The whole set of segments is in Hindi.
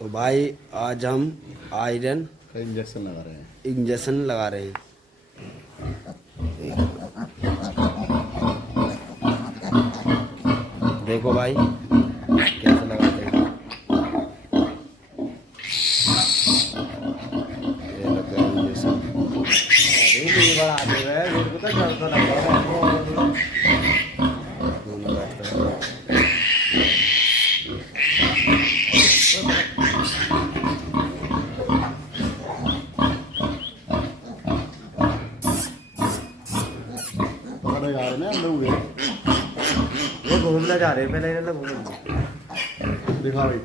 तो भाई आज हम आयरन का इंजेक्शन लगा रहे हैं। इंजेक्शन लगा रहे हैं। देखो भाई कैसे लगाते हैं। ये लग गया इंजेक्शन। पकड़े जा रहे हैं अंदर हुए। ये घूमने जा रहे हैं, पहले ना घूमने दिखा भाई।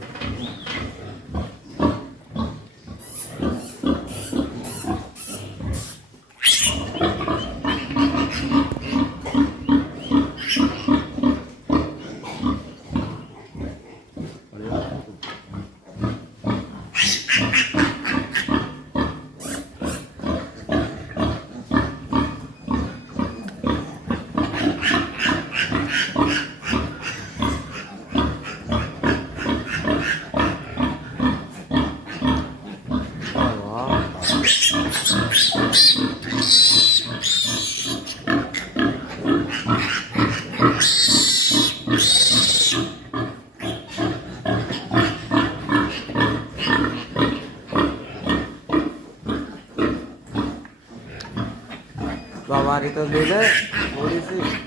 तो हमारी तो ले ले थोड़ी सी।